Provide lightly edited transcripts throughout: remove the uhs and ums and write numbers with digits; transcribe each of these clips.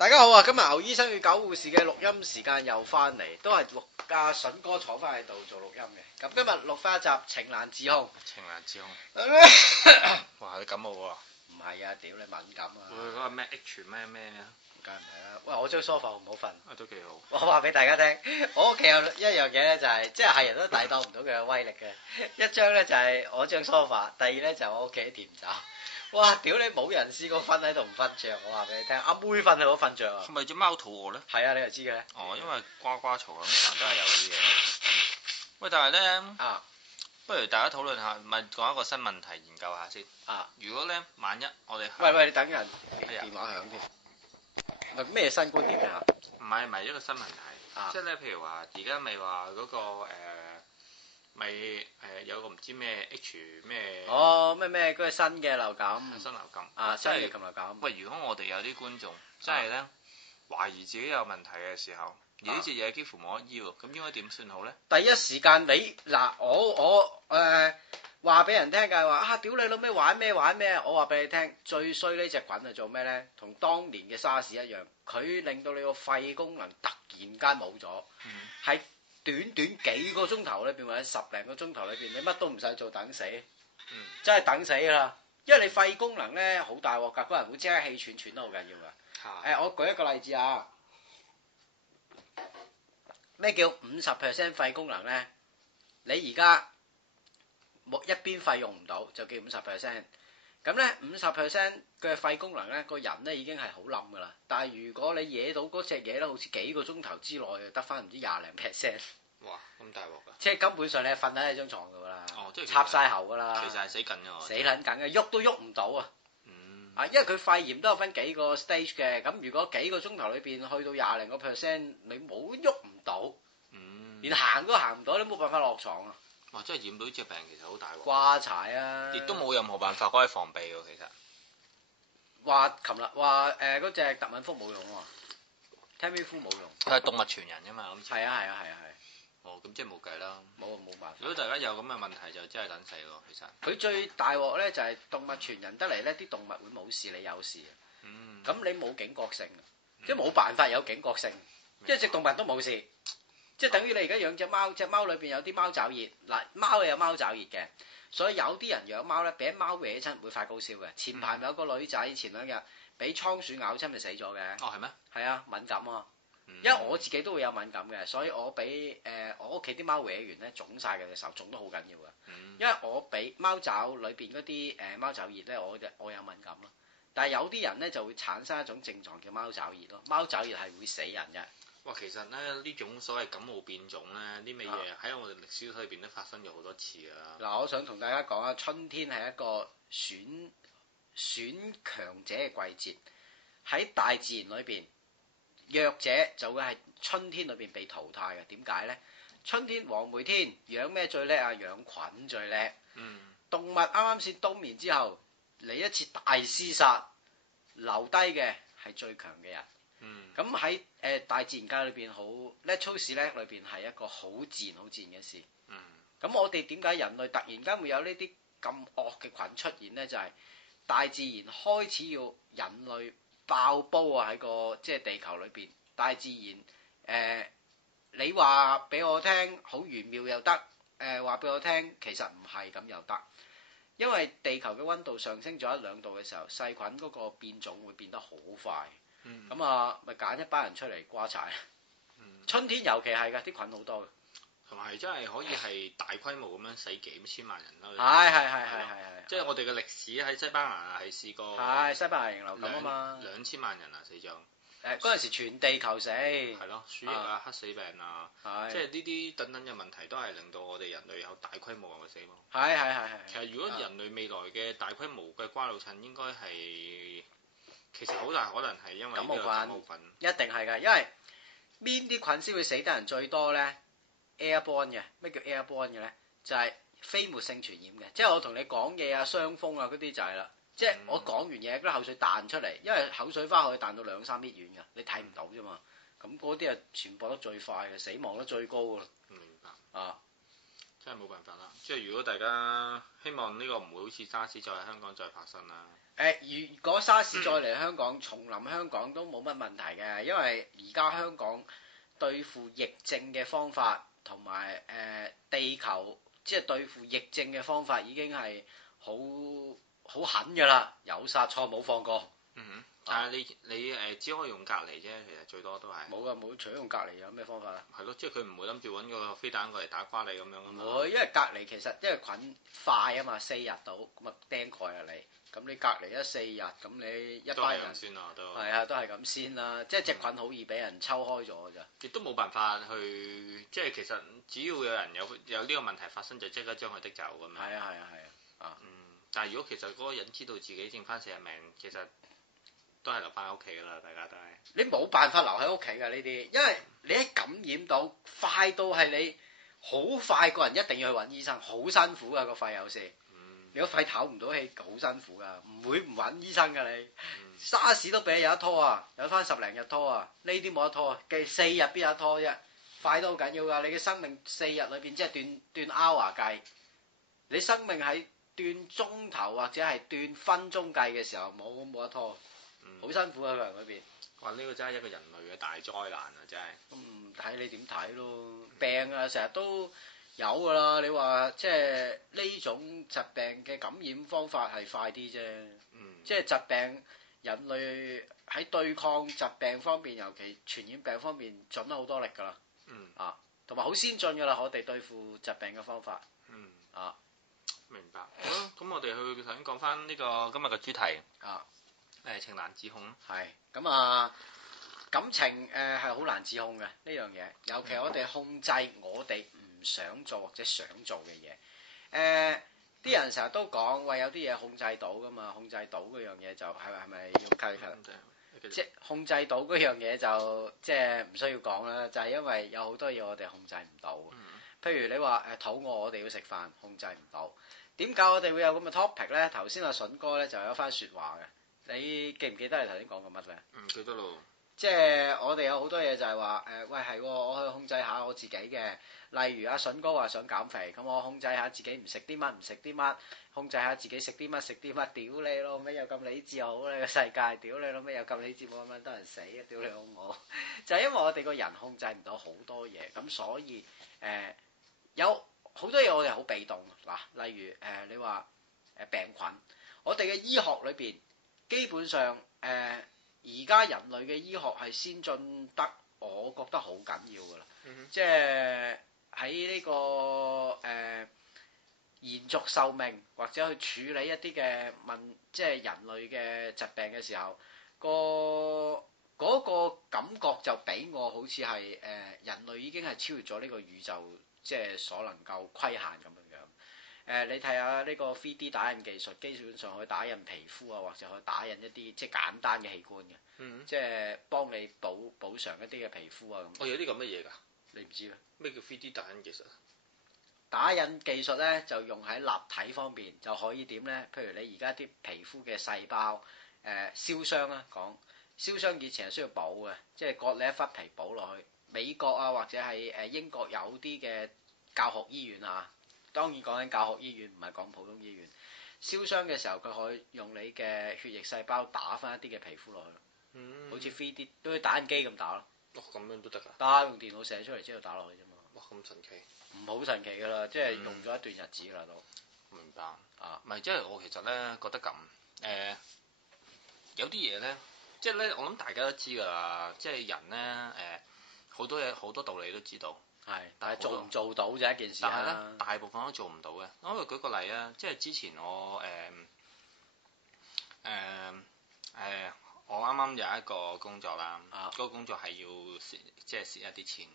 大家好啊！今日牛醫生與狗護士嘅錄音時間又翻嚟，都係錄阿筍哥坐翻喺度做錄音嘅。咁今日錄翻一集《情難自控》。情難自控。哇！你感冒喎？唔係啊，屌你敏感啊！嗰個咩 H 咩咩啊？梗係唔係啦。喂，我張梳化好唔好瞓？啊，都幾好。我話俾大家聽，我屋企有一樣嘢咧，就係即係人都抵擋唔到佢嘅威力嘅。一張咧就係我張梳化，第二咧就係我屋企啲甜酒。哇！屌你冇人試過瞓喺度唔瞓着，我話俾你聽，阿妹瞓喺度都瞓着啊！係咪隻貓肚餓咧？係啊，你就知嘅咧。哦，因為呱呱嘈咁常都係有啲嘢。喂，但係咧啊，不如大家討論下，咪講一個新問題研究下先。啊，如果咧萬一我哋喂，你等人電話響添。咪咩新觀點啊？唔係一個新問題，即係咧譬如話而家咪話嗰個咪有個唔知咩 H 咩哦咩嗰個新嘅流感，新流感啊，新嘅禽流感。喂，如果我哋有啲觀眾真係咧懷疑自己有問題嘅時候，而呢隻嘢幾乎冇得醫喎，咁應該點算好咧？第一時間你嗱我話俾人聽㗎，話啊屌你老味玩咩，我話俾你聽，最衰呢隻菌係做咩咧？同當年嘅沙士一樣，佢令到你個肺功能突然間冇咗，喺短幾個鐘頭裏邊或者10零個鐘頭裏邊，你乜都唔使做，等死，真係等死啦！因為你肺功能咧好大鑊㗎，個人會即刻氣喘得好緊要㗎。我舉一個例子啊，咩叫50% 肺功能咧？你而家冇一邊肺用唔到，就叫50%。咁咧50% 嘅肺功能咧，個人咧已經係好冧㗎啦。但係如果你惹到嗰隻嘢咧，好似幾個鐘頭之內得翻唔知20零%。哇！咁大鑊㗎！即係根本上你係瞓喺張床度㗎啦，哦，即係插晒喉㗎啦。其實係死緊㗎，死撚緊嘅，喐都喐唔到啊！因為佢肺炎都有分幾個 stage 嘅，咁如果幾個鐘頭裏邊去到20零個%，你冇喐唔到，連行都行唔到，你冇辦法落床啊！哇！真係染到呢隻病其實好大鑊。瓜柴啊！亦都冇任何辦法可以防備㗎，其實。話琴日話嗰隻特敏福冇用喎，Tamiflu冇用。佢係動物傳人㗎嘛，咁。係啊。哦，咁即係冇計啦。冇辦法。如果大家有咁嘅問題，就真係等死咯，其實。佢最大鑊咧就係動物傳人得嚟咧，啲動物會冇事，你有事。咁你冇警覺性，即係冇辦法有警覺性，即係隻動物都冇事，即係等於你而家養隻貓，隻貓裏邊有啲貓爪熱，嗱貓有貓爪熱嘅，所以有啲人養貓咧，俾貓搲親會發高燒嘅。前排咪有個女仔前2日俾倉鼠咬親咪死咗嘅。哦，係咩？係啊，敏感啊。因為我自己都會有敏感嘅，所以我俾我屋企啲貓搲完咧腫晒嘅隻手，腫得好緊要嘅。因為我俾貓爪裏邊嗰啲貓爪熱咧，我有敏感咯。但係有啲人咧就會產生一種症狀叫貓爪熱咯，貓爪熱係會死人嘅。哇，其實咧呢種所謂感冒變種咧，啲咩嘢喺我哋歷史裏邊都發生咗好多次㗎啦。嗱，我想同大家講啊，春天係一個選強者嘅季節，喺大自然裏邊。弱者就會係春天裏邊被淘汰嘅，點解咧？春天黃梅天養咩最叻啊？養菌最叻。動物啱啱先冬眠之後嚟一次大廝殺，留低嘅係最強嘅人。咁喺大自然界裏邊好 natural select 裏邊係一個好自然嘅事。咁我哋點解人類突然間會有呢啲咁惡嘅菌出現咧？就係大自然開始要人類。爆煲啊！喺個即係地球裏邊，大自然你話俾我聽好玄妙又得，話俾我聽其實唔係咁又得，因為地球嘅溫度上升咗1-2度嘅時候，細菌嗰個變種會變得好快，咁咪揀一班人出嚟瓜柴。春天尤其係㗎，啲菌好多嘅，同埋真係可以係大規模咁樣死幾千萬人啦。係，即係我哋嘅歷史喺西班牙係試過。係西班牙型流感啊嘛，2000萬人啊死咗。嗰陣時全地球死。係咯，鼠疫啊、黑死病啊，即係呢啲等等嘅問題都係令到我哋人類有大規模嘅死亡。係。其實如果人類未來嘅大規模嘅瓜老襯應該係，其實好大可能係因為呢個感冒菌。一定係㗎，因為邊啲菌先會死得人最多咧？ Airborne 嘅，咩叫 Airborne 嘅咧？就係飛沫性傳染嘅，即係我同你講嘢啊、傷風啊嗰啲就係啦。即係我講完嘢，嗰啲口水彈出嚟，因為口水花可以彈到2-3米遠嘅，你睇唔到啫嘛。咁嗰啲係傳播得最快嘅，死亡率最高嘅。明白。真係冇辦法啦。即係如果大家希望呢個唔會好似沙士再喺香港再發生啦。如果沙士再嚟香港，重臨香港都冇乜問題嘅，因為而家香港對付疫症嘅方法同埋地球即係對付疫症嘅方法已經係好狠㗎啦，有殺錯冇放過。但係你只可以用隔離啫，其實最多都係。冇㗎，冇，除咗用隔離有咩方法啊？係咯，即係佢唔會諗住揾個飛彈過嚟打瓜你咁樣啊嘛。因為隔離其實因為菌快啊嘛，4日到咁啊釘蓋啊你，咁你隔離咗4日，咁你一班人先啦都。係啊，都係咁先啦，即係隻菌好易俾人抽開咗㗎咋。亦都冇辦法去，即係其實只要有人有呢個問題發生，就即刻將佢滴走咁樣。係啊。但係如果其實嗰個人知道自己剩翻4日命，其實都係留翻喺屋企㗎啦，大家都係。你冇辦法留喺屋企㗎呢啲，因為你一感染到快到係你好快個人一定要去揾醫生，好辛苦㗎個肺有時。你個肺唞唔到氣，好辛苦㗎，唔會唔揾醫生㗎你。沙士都俾你有得拖啊，有翻10零日拖啊，呢啲冇得拖啊，計4日邊有得拖啫？快到好緊要㗎，你嘅生命4日裏邊即係斷 hour 計，你生命喺斷鐘頭或者係斷分鐘計嘅時候冇得拖，好辛苦啊個人裏邊。哇！呢個真係一個人類嘅大災難啊，真係。睇你點睇咯，病啊成日都有㗎啦。你話即係呢種疾病嘅感染方法係快啲啫，即係疾病人類喺對抗疾病方面，尤其傳染病方面盡咗好多力㗎啦。同埋好先進㗎啦，我哋對付疾病嘅方法。明白。好，咁我哋去頭先講翻呢個今日嘅主題。情難自控。係咁啊，感情係好難自控嘅呢樣嘢，尤其我哋控制我哋唔想做或者想做嘅嘢。啲人成日都講喂，有啲嘢控制到㗎嘛，控制到嗰樣嘢就係咪要計即係控制到嗰樣嘢就即係唔需要講啦，就係因為有好多嘢我哋控制唔到。譬如你話肚餓，我哋要食飯，控制唔到。點解我哋會有咁嘅 topic 咧？頭先阿筍哥咧就有一番説話嘅。你記唔記得你頭先講過乜咧？唔記得咯。即係我哋有好多嘢就係話喂係，我去控制下我自己嘅。例如阿筍哥話想減肥，咁我控制下自己唔食啲乜，唔食啲乜，控制下自己食啲乜，食啲乜。屌你老味有咁理智好呢個世界，屌你老味有咁理智冇咁樣多人死啊！屌你老母，就係因為我哋個人控制唔到好多嘢，咁所以有好多嘢我哋好被動嗱。例如你話病菌，我哋嘅醫學裏邊。基本上，而家人類嘅醫學係先進得，我覺得好緊要㗎啦。即係喺呢個延續壽命或者去處理一啲嘅即係人類嘅疾病嘅時候，嗰個感覺就俾我好似係人類已經係超越咗呢個宇宙，即係所能夠規限咁樣。你睇下呢個 3D 打印技術，基本上可以打印皮膚啊，或者可以打印一啲即係簡單嘅器官嘅，即係幫你補償一啲嘅皮膚啊咁。有啲咁嘅嘢㗎？你唔知咩？咩叫 3D 打印技術？打印技術咧就用喺立體方面，就可以點咧？譬如你而家啲皮膚嘅細胞燒傷啦，講燒傷以前係需要補嘅，即係割你一忽皮補落去。美國啊或者係英國有啲嘅教學醫院啊。當然講緊教學醫院，唔係講普通醫院。燒傷嘅時候，佢可以用你嘅血液細胞打翻一啲嘅皮膚落去，好似 3D 都係打印機咁打咯。咁樣都得㗎？打用電腦寫出嚟之後打落去啫嘛。哇，咁神奇！唔好神奇㗎啦，即係用咗一段日子啦都。明白。唔係，即係我其實咧覺得咁有啲嘢咧，即係咧我諗大家都知㗎啦，即係人咧好多嘢好多道理都知道。但係做唔做到就一件事啦。但係咧，大部分都做唔到嘅。我舉個例啊，即係之前我我啱啱有一個工作啦，嗰個工作係要即係蝕一啲錢嘅。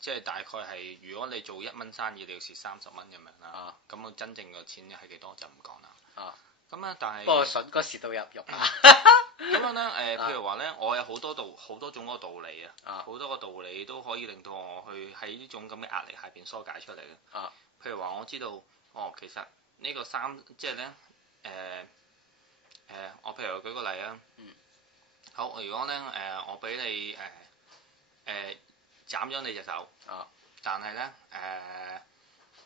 即係大概係如果你做1蚊生意，你要蝕30蚊咁樣啦。咁我真正嘅錢係幾多就唔講啦。咁啊，但係不過筍哥蝕到入肉啊！咁樣咧，譬如話咧，我有好多種個道理啊，好多個道理都可以令到我去喺呢種咁嘅壓力下邊疏解出嚟嘅。譬如話我知道，其實呢個即係咧，我譬如舉個例啊。好，如果咧我俾你斬咗你隻手，但係咧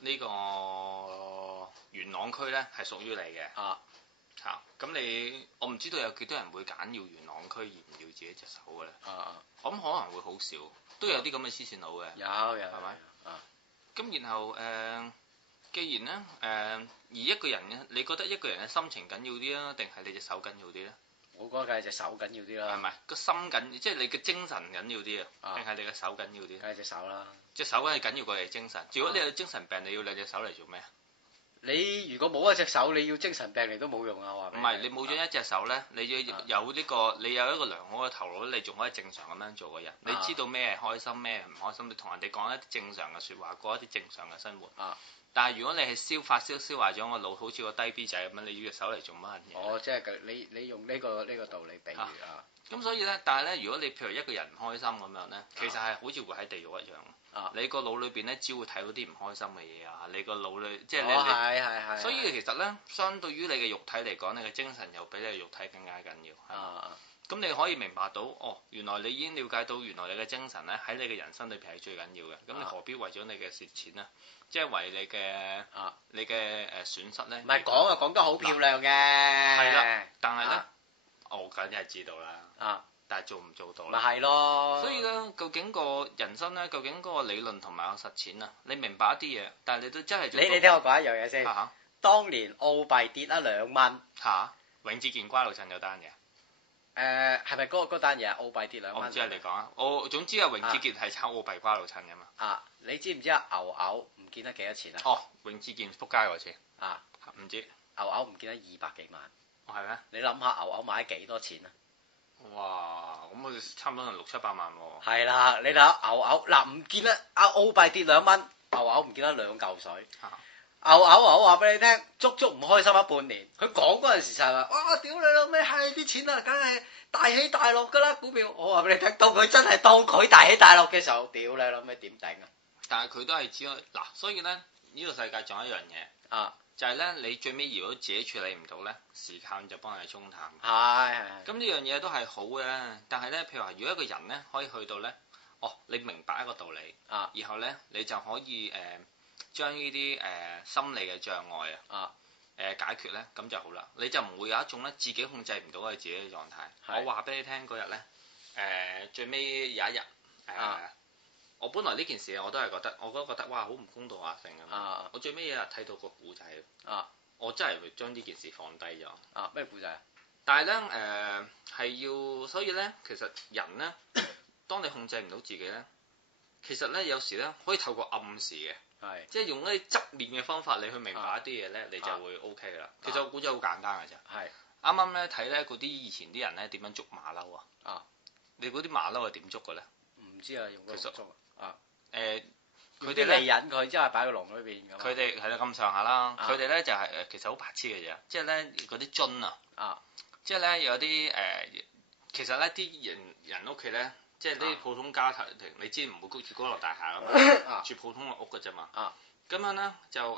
呢個元朗區咧係屬於你嘅。嚇，咁我唔知道有幾多人會揀要元朗區而唔要自己隻手嘅咧。我諗可能會好少，都有啲咁嘅黐線佬嘅。有係咪？咁然後既然咧而一個人嘅，你覺得一個人嘅心情緊要啲啊，定係你隻手緊要啲咧？我覺得梗係隻手緊要啲啦。係咪個心緊，即係你嘅精神緊要啲啊？定係你嘅手緊要啲？梗係隻手啦。隻手梗係緊要過你精神。如果你有精神病，你要兩隻手嚟做咩？你如果冇一隻手，你要精神病嚟都冇用啊！話唔係，你冇咗一隻手咧，你要有呢個，你有一個良好嘅頭腦，你仲可以正常咁樣做個人。你知道咩係開心，咩係唔開心，你同人哋講一啲正常嘅説話，過一啲正常嘅生活。但係如果你係燒壞咗個腦，好似個低 B 仔咁樣，你要隻手嚟做乜嘢？即係你用呢個道理比喻啊。咁所以咧，但係咧，如果你譬如一個人唔開心咁樣咧，其實係好似活喺地獄一樣。你個腦裏邊咧，只會睇到啲唔開心嘅嘢啊！你個腦裏即係你，係。所以其實咧，相對於你嘅肉體嚟講，你嘅精神又比你嘅肉體更加緊要。咁你可以明白到，原來你已經了解到，原來你嘅精神咧喺你嘅人生裏邊係最緊要嘅。咁你何必為咗你嘅蝕錢咧？即係為你嘅損失咧？唔係講得好漂亮嘅。係啦，但係咧，我梗係知道啦。但係做唔做到咧？咪係咯。所以咧，究竟個人生咧，究竟嗰個理論同埋個實踐啊，你明白一啲嘢，但係你都真係做到。你聽我講一樣嘢先。當年澳幣跌咗2蚊。永志健瓜老襯有單嘢。係咪嗰單嘢？澳幣跌2蚊。我唔知你講啊。總之啊，永志健係炒澳幣瓜老襯㗎嘛。你知唔知啊？牛牛唔見得幾多錢啊？永志健撲街嗰次。唔知。牛牛唔見得200幾萬。係咩？你諗下牛牛買幾多錢啊？哇！咁佢差唔多係600-700萬喎。係啦，你睇下牛牛嗱唔見得澳幣跌2蚊，牛牛唔見得2嚿水。牛牛我話俾你聽，足唔開心咗半年。佢講嗰陣時就係話：哇！屌你老味，係啲錢啊，梗係大起大落㗎啦股票。我話俾你聽，到佢真係當佢大起大落嘅時候，屌你老味點頂啊！但係佢都係只可嗱，所以咧呢個世界仲有一樣嘢。就係咧，你最尾如果自己處理唔到咧，時間就幫你沖淡。咁呢樣嘢都係好嘅，但係咧，譬如話，如果一個人咧可以去到咧，你明白一個道理，然後咧你就可以將呢啲心理嘅障礙解決咧，咁就好啦。你就唔會有一種咧自己控制唔到嘅自己嘅狀態。我話俾你聽嗰日咧，最尾有一日我本來呢件事我都覺得哇好唔公道啊成咁。我最尾有一日睇到個古仔，我真係會將呢件事放低咗。咩古仔啊？但係咧係要，所以咧其實人咧，當你控制唔到自己咧，其實咧有時咧可以透過暗示嘅，即係用一啲側面嘅方法你去明白一啲嘢咧，你就會 OK 噶啦。其實個古仔好簡單嘅啫。啱啱咧睇咧嗰啲以前啲人咧點樣捉馬騮啊？你嗰啲馬騮係點捉嘅咧？唔知啊，用嗰個捉佢哋咧，利引佢，即係擺個籠裏邊咁。佢哋係啦咁上下啦。佢哋咧就係其實好白痴嘅嘢，即係咧嗰啲樽啊，即係咧有啲其實咧啲人屋企咧，即係啲普通家庭，你知唔會住高樓大廈噶嘛，住普通嘅屋嘅啫嘛。咁樣咧就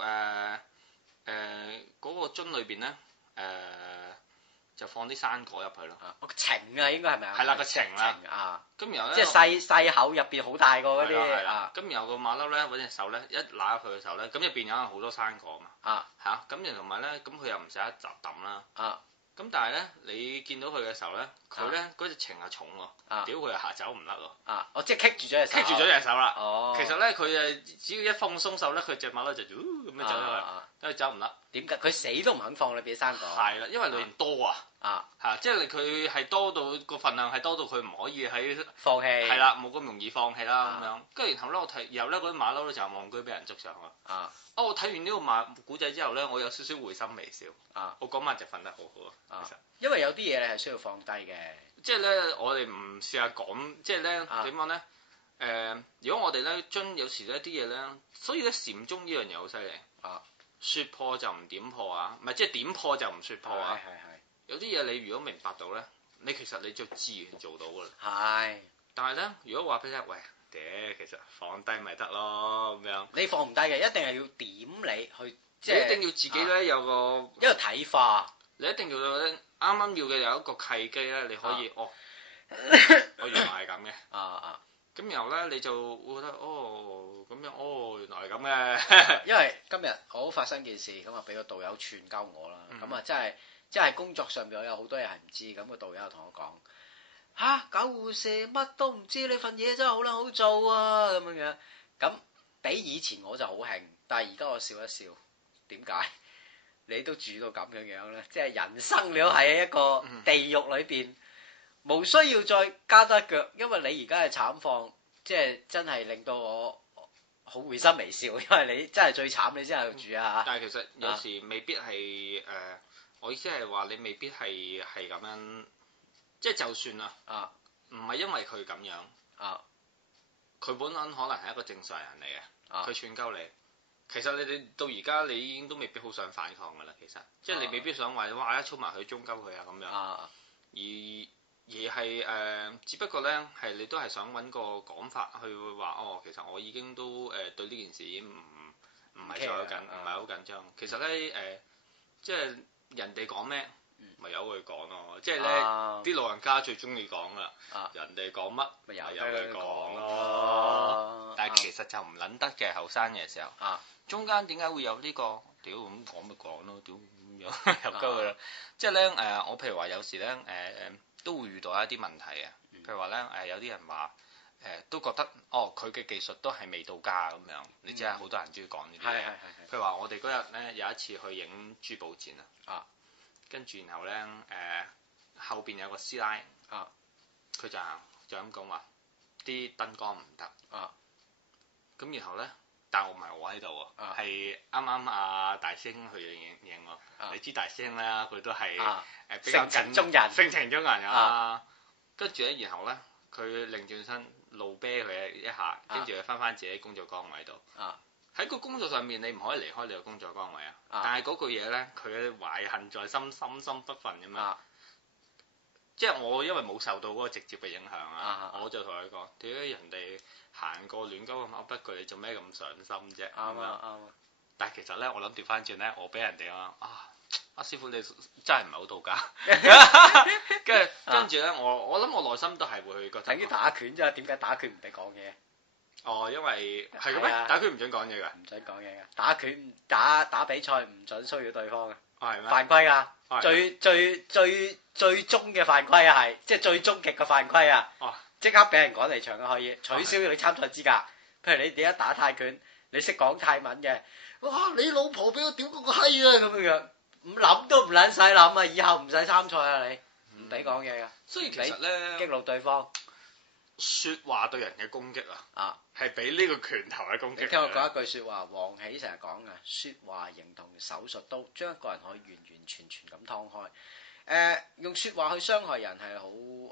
嗰個樽裏邊咧就放啲生果入去咯。個情啊，應該係咪啊？係啦，個情啦。咁然後咧，即係細口入邊好大個嗰啲。係啦。咁然後個馬騮咧揾隻手咧一揦入去嘅時候咧，咁入邊有好多生果嘛。咁然同埋咧，咁佢又唔捨得抌啦。咁但係咧，你見到佢嘅時候咧，佢咧嗰隻情係重喎，屌佢又嚇走唔甩喎。我即係棘住咗隻手啦。其實咧，佢只要一放鬆手咧，佢隻馬騮就咁樣走咗去，都走唔甩。點解佢死都唔肯放裏邊生果？係啦，因為裏邊多啊。即係佢係多到個份量係多到佢唔可以喺放棄。係啦，冇咁容易放棄啦咁樣。跟住然後咧，我睇然後咧嗰啲馬騮咧就戇居俾人捉上啊。我睇完呢個古仔之後咧，我有少少會心微笑。我嗰晚就瞓得好好。其實因為有啲嘢你係需要放低嘅。即係咧，我哋唔試下講，即係咧點講咧？如果我哋咧將有時咧啲嘢咧，所以咧禪宗呢樣嘢好犀利。説破就唔點破啊，唔係即係點破就唔説破啊。有啲嘢你如果明白到咧，你其實你就自然做到噶啦。但係咧，如果話俾你聽，喂，其實放低咪得咯咁樣。你放唔低嘅，一定係要點你去，即係一定要自己咧有一個睇法。你一定要咧啱啱要嘅有一個契機咧，你可以我原來係咁嘅。咁然後咧你就會覺得咁樣原來係咁嘅。因為今日我發生件事，咁啊俾個導遊串鳩我啦，咁啊真係工作上面我有好多嘢係唔知，咁個導遊同我講搞護士乜都唔知，你份嘢真係好撚好做啊咁樣樣，咁比以前我就好興，但係而家我笑一笑，點解？你都住到咁樣樣咧，即係人生你都喺一個地獄裏邊，無需要再加多一腳，因為你而家嘅慘況，即係真係令到我好會心微笑，因為你真係最慘，你先喺度住啊！但係其實有時未必係我意思係話你未必係咁樣，即係就算啊，唔係因為佢咁樣佢本身可能係一個正常人嚟嘅，佢串鳩你。其實你哋到而家你已經都未必好想反抗㗎啦，其實即係你未必想話哇一衝埋去中鳩佢啊咁樣，而係只不過咧係你都係想揾個講法去話其實我已經都對呢件事已經唔係再唔係好緊張。其實咧即係人哋講咩咪由佢講咯，即係咧啲老人家最中意講啦，人哋講乜咪由佢講咯。但係其實就唔撚得嘅，後生嘅時候。中間點解會有呢個？屌咁講咪講咯，屌咁樣又鳩佢啦。即係咧我譬如話有時咧都會遇到一啲問題嘅。譬如話咧有啲人話都覺得佢嘅技術都係未到家咁樣。你知係好多人中意講呢啲嘢。譬如話我哋嗰日咧有一次去影珠寶展跟住然後咧後邊有個師奶佢就咁講話啲燈光唔得咁然後咧。但我唔係我喺度喎，係啱啱阿大師兄去影喎。你知大師兄啦，佢都係比較性情中人，性情中人啊。跟住咧，然後咧，佢擰轉身怒啤佢一下，跟住佢翻自己工作崗位度。喺個工作上面，你唔可以離開你個工作崗位啊。但係嗰句嘢咧，佢懷恨在心，心心不忿咁樣。即係我因為冇受到嗰個直接嘅影響我就同佢講：屌人哋行過亂鳩咁噏一句，你做咩咁上心啫？啱。但係其實咧，我諗調翻轉咧，我俾人哋阿師傅你真係唔係好到家。跟住咧，我諗我內心都係會覺得。等於打拳啫，點解打拳唔俾講嘢？因為係嘅咩？打拳唔準講嘢㗎。唔準講嘢㗎。打拳打比賽唔準騷擾對方㗎。係咩？犯規㗎。最終嘅犯規係，即係最終極嘅犯規啊！即刻俾人趕離場可以取消佢參賽資格。譬如你點解打泰拳，你識講泰文嘅，哇！你老婆俾我屌嗰個閪啊咁樣，唔諗都唔撚使諗啊！以後唔使參賽啊你，唔俾講嘢㗎。所以其實咧，激怒對方，説話對人嘅攻擊係比呢個拳頭嘅攻擊。你聽我講一句説話，黃喜成日講嘅，説話形同手術刀，將一個人可以完完全全咁劏開。用説話去傷害人係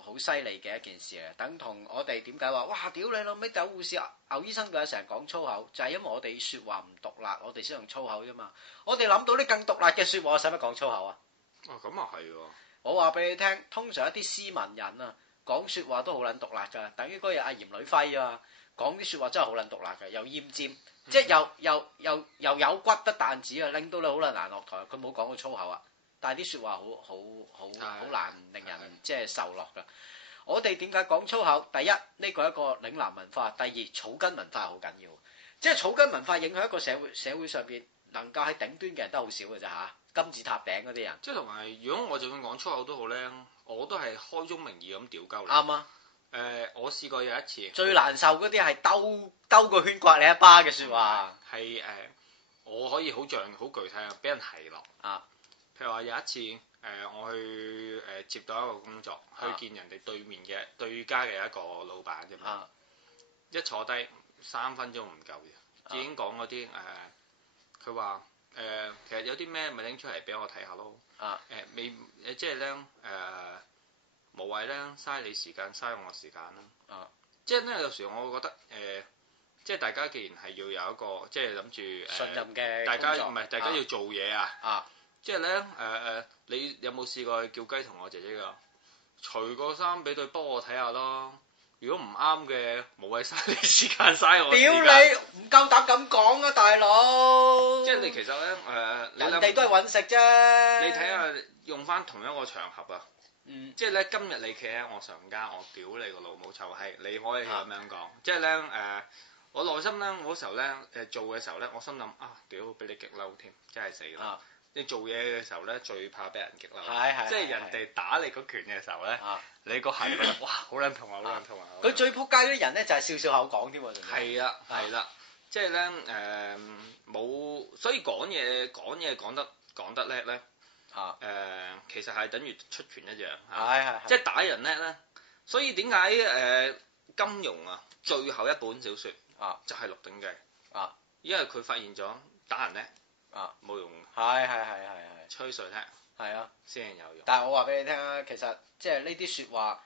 好犀利嘅一件事啊！等同我哋點解話哇屌你老味走護士牛醫生佢成日講粗口，就係因為我哋説話唔毒辣，我哋先用粗口啫嘛。我哋諗到啲更毒辣嘅説話，使乜講粗口啊？咁啊係喎！我話俾你聽，通常一啲斯文人講説話都好撚毒辣㗎，等於嗰日阿嚴女輝講啲説話真係好撚毒辣嘅，又奄尖，即係又有骨得彈子令到你好撚難落台。佢冇講過粗口但係啲説話好難令人即係受落㗎。我哋點解講粗口？第一呢個係一個嶺南文化，第二草根文化係好緊要。即係草根文化影響一個社會上邊能夠喺頂端嘅人都好少嘅咋金字塔頂嗰啲人。即係同埋，如果我就算講粗口都好咧，我都係開宗明義咁屌鳩你。啱啊！我試過有一次最難受嗰啲係兜個圈刮你一巴嘅説話。係我可以好具體俾人奚落譬如話有一次我去接到一個工作，去見人哋對家嘅一個老闆啫嘛。一坐低3分鐘唔夠嘅，已經講嗰啲佢話其實有啲咩咪拎出嚟俾我睇下咯。未即係咧無謂咧嘥你時間嘥我時間啦。即係咧有時我會覺得即係大家既然係要有一個即係諗住信任嘅大家唔係大家要做嘢即係咧你有冇試過叫雞同我姐姐㗎？除個衫俾對波我睇下咯。如果唔啱嘅，無謂嘥你時間嘥我時間。屌你唔夠膽咁講啊，大佬！即係你其實咧人哋都係揾食啫。你睇下用翻同一個場合即係咧今日你企喺我上家，我屌你個老母臭閪，你可以咁樣講。即係咧我內心咧，我嗰時候咧做嘅時候咧，我心諗屌俾你激嬲添，真係死啦！你做嘢嘅時候咧，最怕俾人激嬲。即係人哋打你個拳嘅時候咧，你個痕哇好撚痛啊，好撚痛啊！佢最撲街嗰啲人咧就係笑笑口講添喎。係啊，係啦，即係咧冇，所以講嘢講得叻咧。其實係等於出拳一樣，即係打人叻咧。所以點解金庸最後一本小説就係《鹿鼎記》因為佢發現咗打人叻冇用，係吹水叻先係有用。但係我話俾你聽啊，其實即係呢啲説話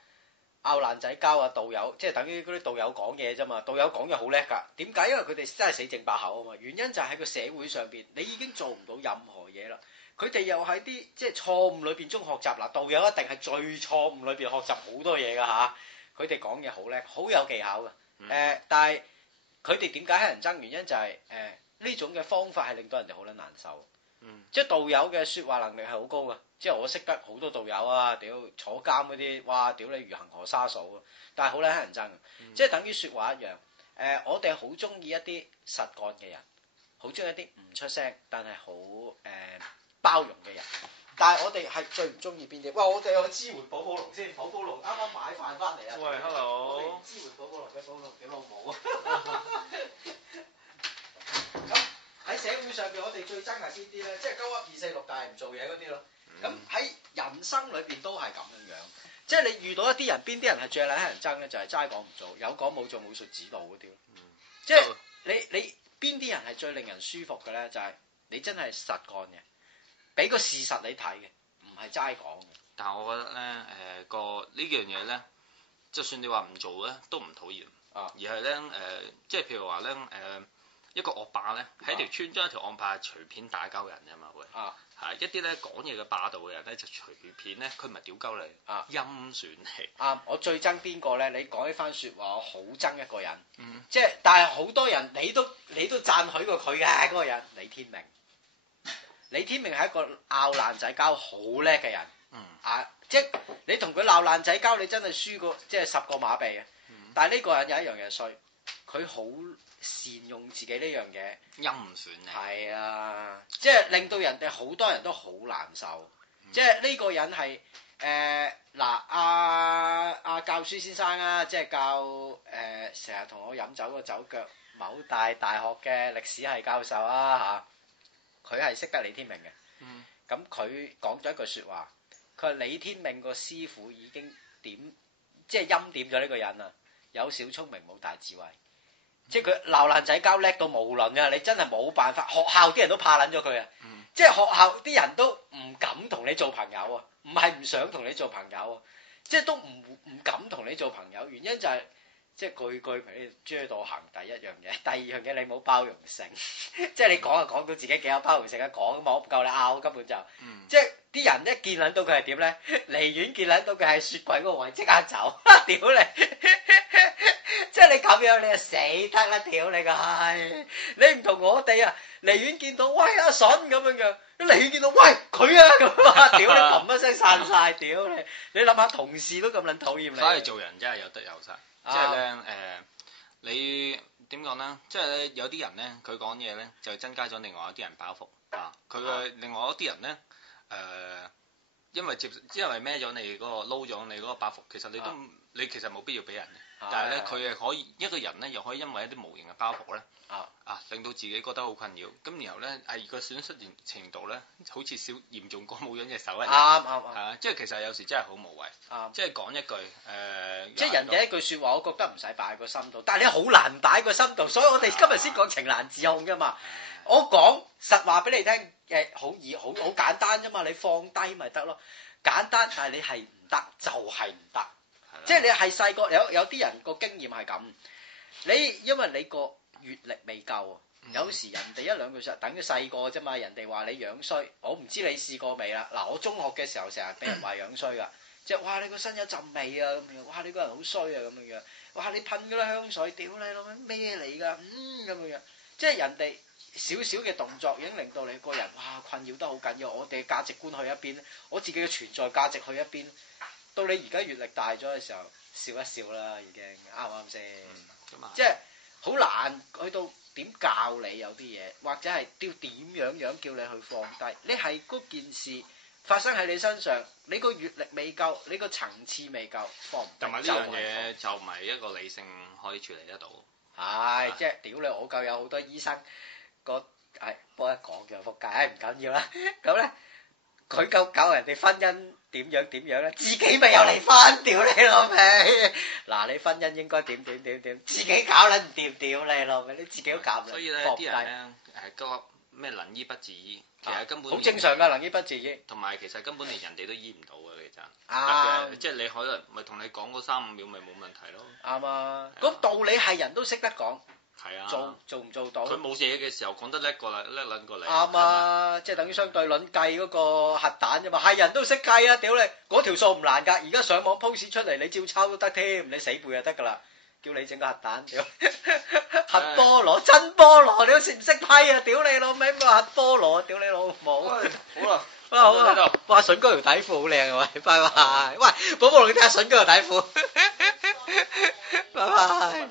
拗爛仔交導友，即係等於嗰啲導友講嘢啫嘛。導友講嘢好叻㗎，點解？因為佢哋真係死剩把口啊嘛。原因就係喺個社會上邊，你已經做唔到任何嘢啦。佢哋又喺啲即係錯誤裏邊中學習嗱，導友一定係最錯誤裏邊學習好多嘢㗎嚇。佢哋講嘢好叻，好有技巧㗎。但係佢哋點解乞人憎？原因就係呢種嘅方法係令到人哋好撚難受。即係導友嘅説話能力係好高㗎。即係我識得好多導友啊，屌坐監嗰啲，哇屌你如恒河沙數啊！但係好撚乞人憎。即係等於説話一樣。我哋好中意一啲實幹嘅人，好中意一啲唔出聲但係好包容嘅人，但係我哋係最唔中意邊啲？喂，我哋去支援寶寶龍先，寶寶龍啱啱買飯翻嚟啊！喂 ，hello， 我哋支援寶寶龍嘅寶寶龍，屌老母啊！咁喺社會上邊，我哋最憎係邊啲咧？即係91246，但係唔做嘢嗰啲咯。咁喺人生裏邊都係咁樣樣，即係你遇到一啲人，邊啲人係最撚乞人憎咧？就係齋講唔做，有講冇做，武術指導嗰啲咯。即係你邊啲人係最令人舒服嘅咧？就係你真係實幹嘅。俾個事實你睇嘅，唔係齋講嘅。但係我覺得咧，呢樣嘢咧，就算你話唔做咧，都唔討厭。而係咧，即係譬如話咧，一個惡霸咧，喺條村將一條惡霸隨便打鳩人啫嘛，會。一啲咧講嘢嘅霸道嘅人咧，就隨便咧，佢唔係屌鳩你，陰損你。我最憎邊個咧？你講呢番説話，我好憎一個人。即係，但係好多人你都讚許過佢嘅嗰個人，李天命。李天命係一個拗爛仔交好叻嘅人，即係你同佢鬧爛仔交，你真係輸過即係10個馬鼻嘅。但係呢個人有一樣嘢衰，佢好善用自己呢樣嘢，陰損你。係啊，即係令到人哋好多人都好難受。即係呢個人係阿教書先生啊，即係教成日同我飲酒個酒腳，某大學嘅歷史系教授啊嚇。佢係識得李天命嘅，咁佢講咗一句説話，佢話李天命個師傅已經即係欽點咗呢個人啊，有小聰明冇大智慧，即係佢鬧爛仔交叻到無論啊，你真係冇辦法，學校啲人都怕撚咗佢啊，即係學校啲人都唔敢同你做朋友啊，唔係唔想同你做朋友啊，即係都唔敢同你做朋友，原因就係。即係句句俾你追到行，第一樣嘢，第二樣嘢你冇包容性，即係你講就講到自己幾有包容性啊，講咁嘛，我唔夠你拗根本就，即係啲人一見撚到佢係點咧，離遠見撚到佢喺雪櫃嗰個位即刻走，屌你！即係你咁樣你就死得啦，屌你個閪！你唔同我哋啊，離遠見到喂阿筍咁樣樣，一離遠見到喂佢啊咁啊，屌你冚一聲散晒，屌你！你諗下同事都咁撚討厭你，所以做人真係有得有失。即係咧，你點講咧？即係咧，有啲人咧，佢講嘢咧，就增加咗另外一啲人包袱啊！佢嘅另外一啲人咧，因為孭咗你嗰個撈咗你嗰個包袱，其實你其實冇必要俾人嘅。但係咧，佢係可以一個人咧，又可以因為一啲無形嘅包袱咧，令到自己覺得好困擾。咁然後咧，係個損失程度咧，好似嚴重過冇咗隻手一樣。啱。即係其實有時真係好無謂。即係講一句即係人哋一句説話，我覺得唔使擺喺個心度，但係你好難擺喺個心度，所以我哋今日先講情難自控㗎嘛。我講實話俾你聽，好易好簡單啫嘛，你放低咪得咯，簡單，但係你係唔得就係唔得。即係你係細個，有啲人個經驗係咁，因為你個閲歷未夠，有時人哋一兩句實等於細個啫嘛，人哋話你樣衰，我唔知你試過未啦。嗱，我中學嘅時候成日俾人話樣衰噶，即係哇你個身有陣味啊咁樣，哇你個人好衰啊咁樣，哇你噴嗰啲香水，屌你老味咩嚟㗎？咁樣，即係人哋少少嘅動作已經令到你個人哇困擾得好緊要，我哋價值觀去一邊，我自己嘅存在價值去一邊。到你而家閱歷大咗嘅時候，笑一笑啦，已經啱唔啱先？即係好難去到點教你有啲嘢，或者係要點樣叫你去放低。你係嗰件事發生喺你身上，你個閱歷未夠，你個層次未夠，放唔低。同埋呢樣嘢就唔係一個理性可以處理得到。係，即係屌你，我夠有好多醫生個係幫一講嘅仆街，唔緊要啦。咁咧，佢夠教人哋婚姻點樣咧，自己咪又離婚，屌你老味！嗱，你婚姻應該點，自己搞撚唔掂，屌你老味，你自己都搞唔掂。所以咧，啲人咧個咩能醫不自醫，其實根本好正常㗎，能醫不自醫。同埋其實根本連人哋都醫唔到嘅，其實。即係你可能咪同你講嗰3-5秒咪冇問題咯。啱啊！嗰道理係人都識得講。係啊。做唔做到？佢冇嘢嘅時候講得叻撚過你。啱啊！即係等於相對論計嗰個核彈啫嘛，係人都識計啊！屌你，嗰條數唔難㗎，而家上網 post 出嚟，你照抄都得添，你死背就得㗎啦。叫你整個核彈，屌核菠蘿真菠蘿，你好似唔識批啊！屌你老味，核菠蘿，屌你老母！好啦，好啦，哇！筍哥條底褲好靚啊！喂，拜拜。喂，寶寶，你睇下筍哥條底褲。拜拜。